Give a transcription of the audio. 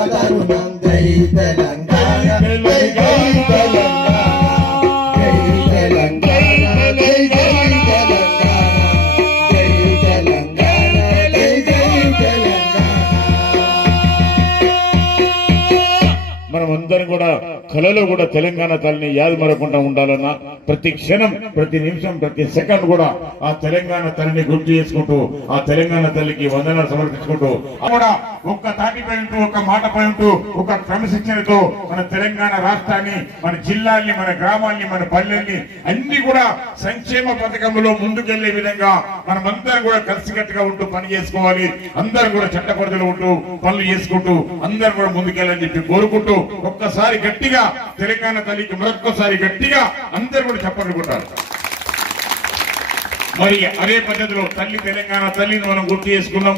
Kalangana, Kalangana, Kalangana, Kalangana, Kalangana, Kalangana, Kalangana, Kalangana, Kalangana, Kalangana, Kalangana, Kalangana, Kalangana, Kalangana, మనం అందరం కూడా కళలో కూడా తెలంగాణ తల్లిని యాది మరకుండా ఉండాలన్నా ప్రతి క్షణం ప్రతి నిమిషం ప్రతి సెకండ్ కూడా ఆ తెలంగాణ తల్లిని గుర్తు చేసుకుంటూ ఆ తెలంగాణ తల్లికి వందనాలు సమర్పించుకుంటూ కూడా ఒక్క తాటిపై ఉంటూ ఒక మాటపై ఉంటూ ఒక క్రమశిక్షణతో మన తెలంగాణ రాష్ట్రాన్ని మన జిల్లాల్ని మన గ్రామాల్ని మన పల్లెల్ని అన్ని కూడా సంక్షేమ పథకంలో ముందుకెళ్ళే విధంగా మనమందరం కూడా కలిసికట్టుగా ఉంటూ పని చేసుకోవాలి. అందరం కూడా చట్టపరిధిలో ఉంటూ పనులు చేసుకుంటూ అందరం కూడా ముందుకెళ్ళని చెప్పి కోరుకుంటూ ఒక్కసారి గట్టిగా తెలంగాణ తల్లికి మరొక్కసారి గట్టిగా అందరూ కూడా చెప్పనుకుంటారు మరి అదే పద్ధతిలో తల్లి తెలంగాణ తల్లిని మనం గుర్తు చేసుకున్నాం.